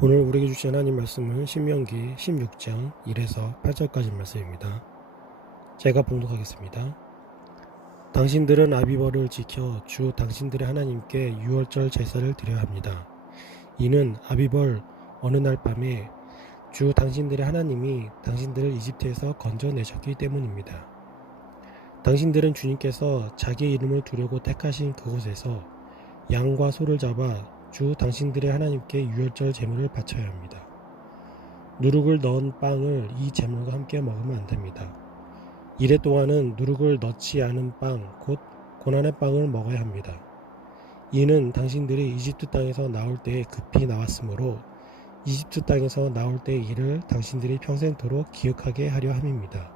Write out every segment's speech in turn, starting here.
오늘 우리에게 주신 하나님 말씀은 신명기 16장 1에서 8절까지 말씀입니다. 제가 봉독하겠습니다. 당신들은 아비벌을 지켜 주 당신들의 하나님께 유월절 제사를 드려야 합니다. 이는 아비벌 어느 날 밤에 주 당신들의 하나님이 당신들을 이집트에서 건져내셨기 때문입니다. 당신들은 주님께서 자기의 이름을 두려고 택하신 그곳에서 양과 소를 잡아 주 당신들의 하나님께 유월절 제물을 바쳐야 합니다. 누룩을 넣은 빵을 이 제물과 함께 먹으면 안 됩니다. 이래 동안은 누룩을 넣지 않은 빵, 곧 고난의 빵을 먹어야 합니다. 이는 당신들이 이집트 땅에서 나올 때에 급히 나왔으므로 이집트 땅에서 나올 때의 일을 당신들이 평생토록 기억하게 하려 함입니다.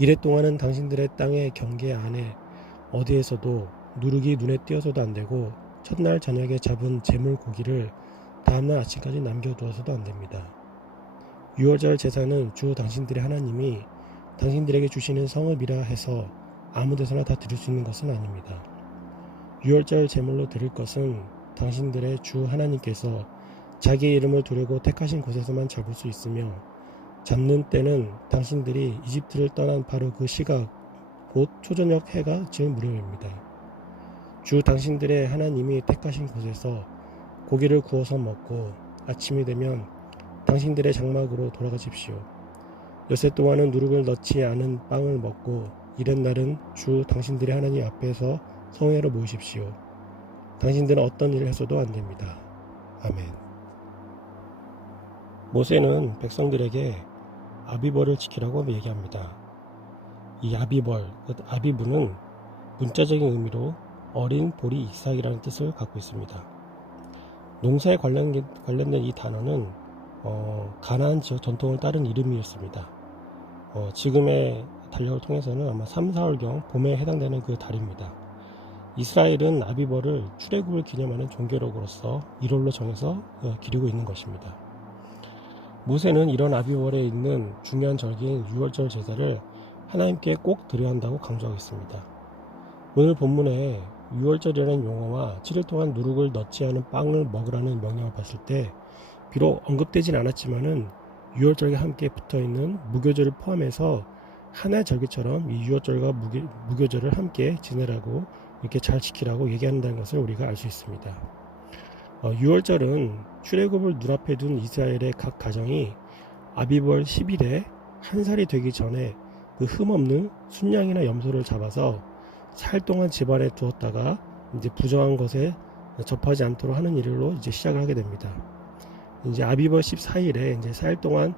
이래 동안은 당신들의 땅의 경계 안에 어디에서도 누룩이 눈에 띄어서도 안 되고 첫날 저녁에 잡은 제물 고기를 다음날 아침까지 남겨두어서도 안 됩니다. 유월절 제사는 주 당신들의 하나님이 당신들에게 주시는 성읍이라 해서 아무 데서나 다 드릴 수 있는 것은 아닙니다. 유월절 제물로 드릴 것은 당신들의 주 하나님께서 자기의 이름을 두려고 택하신 곳에서만 잡을 수 있으며 잡는 때는 당신들이 이집트를 떠난 바로 그 시각 곧 초저녁 해가 질 무렵입니다. 주 당신들의 하나님이 택하신 곳에서 고기를 구워서 먹고 아침이 되면 당신들의 장막으로 돌아가십시오. 엿새 동안은 누룩을 넣지 않은 빵을 먹고 이튿날은 주 당신들의 하나님 앞에서 성회로 모이십시오. 당신들은 어떤 일을 해서도 안 됩니다. 아멘. 모세는 백성들에게 아비벌을 지키라고 얘기합니다. 이 아비벌, 아비브는 문자적인 의미로 어린 보리 이삭이라는 뜻을 갖고 있습니다. 농사에 관련된 이 단어는 가나안 지역 전통을 따른 이름이었습니다. 지금의 달력을 통해서는 아마 3, 4월경 봄에 해당되는 그 달입니다. 이스라엘은 아비벌을 출애굽을 기념하는 종교력으로서 1월로 정해서 기리고 있는 것입니다. 모세는 이런 아비벌에 있는 중요한 절기인 유월절 제사를 하나님께 꼭 드려야 한다고 강조하고 있습니다. 오늘 본문에 유월절이라는 용어와 7일 동안 누룩을 넣지 않은 빵을 먹으라는 명령을 봤을 때 비록 언급되진 않았지만은 유월절과 함께 붙어있는 무교절을 포함해서 하나의 절기처럼 이 유월절과 무교절을 함께 지내라고 이렇게 잘 지키라고 얘기한다는 것을 우리가 알 수 있습니다. 유월절은 출애굽을 눈앞에 둔 이스라엘의 각 가정이 아비벌 10일에 한 살이 되기 전에 그 흠없는 순양이나 염소를 잡아서 살 동안 집안에 두었다가 이제 부정한 것에 접하지 않도록 하는 일로 이제 시작을 하게 됩니다. 이제 아비벌 14일에 이제 4일 동안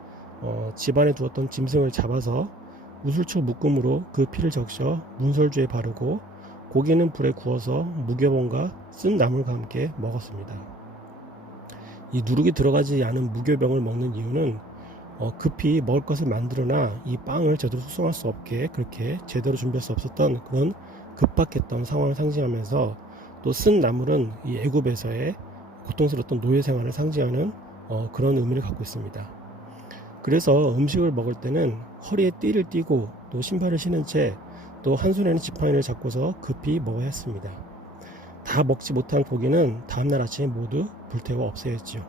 집안에 두었던 짐승을 잡아서 우슬초 묶음으로 그 피를 적셔 문설주에 바르고 고기는 불에 구워서 무교병과 쓴 나물과 함께 먹었습니다. 이 누룩이 들어가지 않은 무교병을 먹는 이유는 급히 먹을 것을 만들어나 이 빵을 제대로 숙성할 수 없게 그렇게 제대로 준비할 수 없었던 그런 급박했던 상황을 상징하면서 또 쓴 나물은 이 애굽에서의 고통스러웠던 노예 생활을 상징하는 그런 의미를 갖고 있습니다. 그래서 음식을 먹을 때는 허리에 띠를 띠고 또 신발을 신은 채 또 한 손에는 지팡이를 잡고서 급히 먹어야 했습니다. 다 먹지 못한 고기는 다음날 아침에 모두 불태워 없애야 했죠.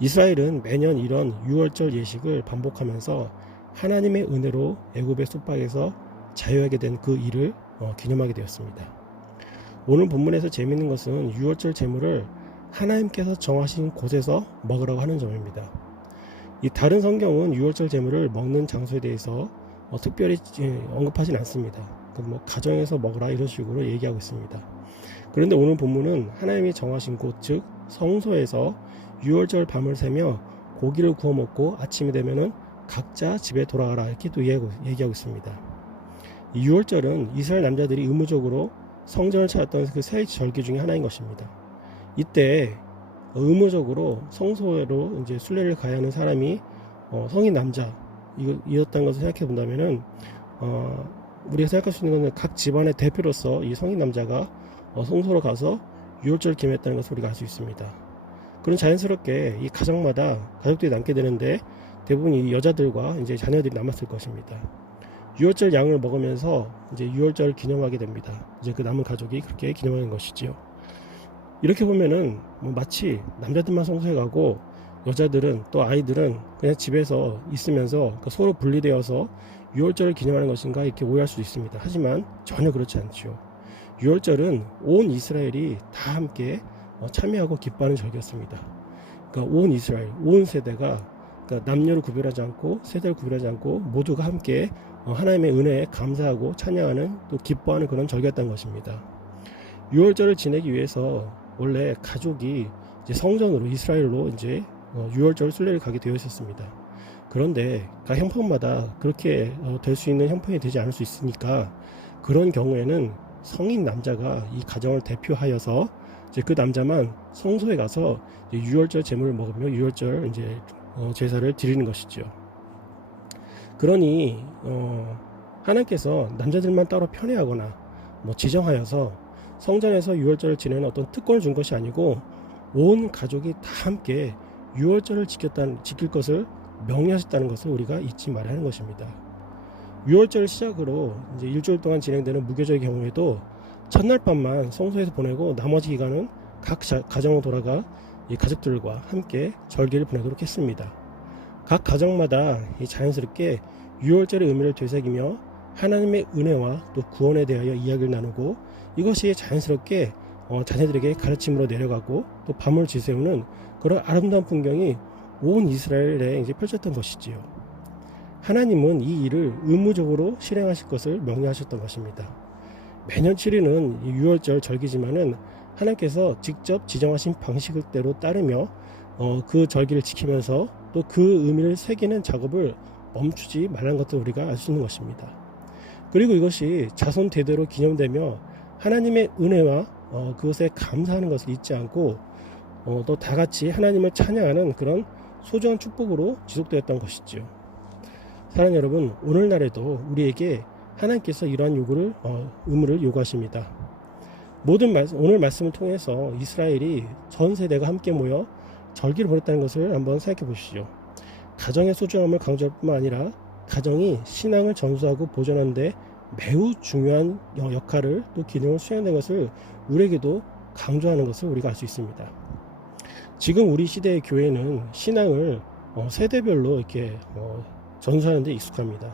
이스라엘은 매년 이런 유월절 예식을 반복하면서 하나님의 은혜로 애굽의 숲박에서 자유하게 된 그 일을 기념하게 되었습니다. 오늘 본문에서 재미있는 것은 유월절 제물을 하나님께서 정하신 곳에서 먹으라고 하는 점입니다. 이 다른 성경은 유월절 제물을 먹는 장소에 대해서 특별히 언급하진 않습니다. 뭐 가정에서 먹으라 이런 식으로 얘기하고 있습니다. 그런데 오늘 본문은 하나님이 정하신 곳, 즉 성소에서 유월절 밤을 새며 고기를 구워 먹고 아침이 되면은 각자 집에 돌아가라 이렇게 또 얘기하고 있습니다. 이 유월절은 이스라엘 남자들이 의무적으로 성전을 찾았던 그 세 절기 중에 하나인 것입니다. 이때 의무적으로 성소로 이제 순례를 가야 하는 사람이 성인 남자 이었다는 것을 생각해 본다면은 우리가 생각할 수 있는 것은 각 집안의 대표로서 이 성인 남자가 성소로 가서 유월절 기념했다는 것을 우리가 알 수 있습니다. 그럼 자연스럽게 이 가정마다 가족들이 남게 되는데 대부분 이 여자들과 이제 자녀들이 남았을 것입니다. 유월절 양을 먹으면서 이제 유월절을 기념하게 됩니다. 이제 그 남은 가족이 그렇게 기념하는 것이지요. 이렇게 보면은 뭐 마치 남자들만 성소에 가고 여자들은 또 아이들은 그냥 집에서 있으면서 서로 분리되어서 유월절을 기념하는 것인가 이렇게 오해할 수 있습니다. 하지만 전혀 그렇지 않죠. 유월절은 온 이스라엘이 다 함께 참여하고 기뻐하는 절기였습니다. 그러니까 온 이스라엘, 온 세대가 그러니까 남녀를 구별하지 않고 세대를 구별하지 않고 모두가 함께 하나님의 은혜에 감사하고 찬양하는 또 기뻐하는 그런 절기였다는 것입니다. 유월절을 지내기 위해서 원래 가족이 이제 성전으로 이스라엘로 이제 유월절 순례를 가게 되어 있었습니다. 그런데 각 형편마다 그렇게 될 수 있는 형편이 되지 않을 수 있으니까 그런 경우에는 성인 남자가 이 가정을 대표하여서 이제 그 남자만 성소에 가서 유월절 제물을 먹으며 유월절 이제 제사를 드리는 것이죠. 그러니 하나님께서 남자들만 따로 편애하거나 뭐 지정하여서 성전에서 유월절을 지내는 어떤 특권을 준 것이 아니고 온 가족이 다 함께 유월절을 지킬 것을 명령하셨다는 것을 우리가 잊지 말아야 하는 것입니다. 유월절 시작으로 이제 일주일 동안 진행되는 무교절의 경우에도 첫날 밤만 성소에서 보내고 나머지 기간은 각 가정으로 돌아가 이 가족들과 함께 절기를 보내도록 했습니다. 각 가정마다 자연스럽게 유월절의 의미를 되새기며 하나님의 은혜와 또 구원에 대하여 이야기를 나누고 이것이 자연스럽게 자녀들에게 가르침으로 내려가고 또 밤을 지새우는 그런 아름다운 풍경이 온 이스라엘에 이제 펼쳤던 것이지요. 하나님은 이 일을 의무적으로 실행하실 것을 명령하셨던 것입니다. 매년 치르는 유월절 절기지만은 하나님께서 직접 지정하신 방식대로 따르며 그 절기를 지키면서 또 그 의미를 새기는 작업을 멈추지 말라는 것을 우리가 알 수 있는 것입니다. 그리고 이것이 자손 대대로 기념되며 하나님의 은혜와 그것에 감사하는 것을 잊지 않고 또 다 같이 하나님을 찬양하는 그런 소중한 축복으로 지속되었던 것이죠. 사랑하는 여러분, 오늘날에도 우리에게 하나님께서 이러한 의무를 요구하십니다. 오늘 말씀을 통해서 이스라엘이 전 세대가 함께 모여 절기를 보냈다는 것을 한번 생각해 보시죠. 가정의 소중함을 강조할 뿐만 아니라 가정이 신앙을 전수하고 보존하는 데 매우 중요한 역할을 또 기능을 수행하는 것을 우리에게도 강조하는 것을 우리가 알 수 있습니다. 지금 우리 시대의 교회는 신앙을 세대별로 이렇게 전수하는 데 익숙합니다.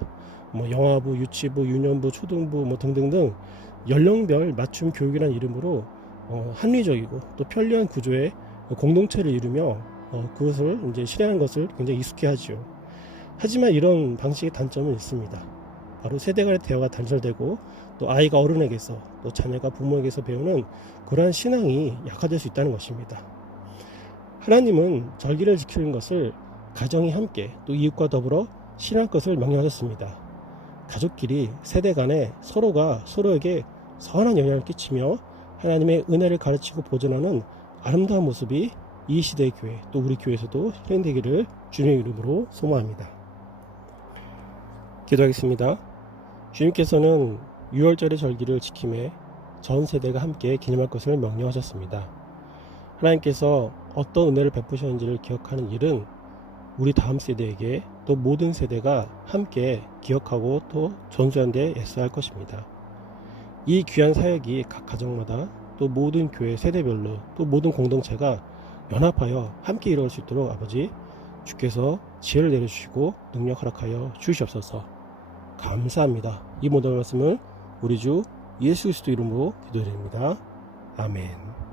뭐 영아부, 유치부, 유년부, 초등부 뭐 등등등 연령별 맞춤 교육이라는 이름으로 합리적이고 또 편리한 구조의 공동체를 이루며 그것을 이제 실행하는 것을 굉장히 익숙해하지요. 하지만 이런 방식의 단점은 있습니다. 바로 세대 간의 대화가 단절되고 또 아이가 어른에게서 또 자녀가 부모에게서 배우는 그러한 신앙이 약화될 수 있다는 것입니다. 하나님은 절기를 지키는 것을 가정이 함께 또 이웃과 더불어 실행할 것을 명령하셨습니다. 가족끼리 세대 간에 서로가 서로에게 선한 영향을 끼치며 하나님의 은혜를 가르치고 보존하는 아름다운 모습이 이 시대의 교회 또 우리 교회에서도 실행되기를 주님의 이름으로 소망합니다. 기도하겠습니다. 주님께서는 유월절의 절기를 지킴에 전 세대가 함께 기념할 것을 명령하셨습니다. 하나님께서 어떤 은혜를 베푸셨는지를 기억하는 일은 우리 다음 세대에게 또 모든 세대가 함께 기억하고 또 전수하는 데 애써야 할 것입니다. 이 귀한 사역이 각 가정마다 또 모든 교회 세대별로 또 모든 공동체가 연합하여 함께 이루어질 수 있도록 아버지 주께서 지혜를 내려주시고 능력 허락하여 주시옵소서. 감사합니다. 이 모든 말씀을 우리 주 예수 그리스도 이름으로 기도드립니다. 아멘.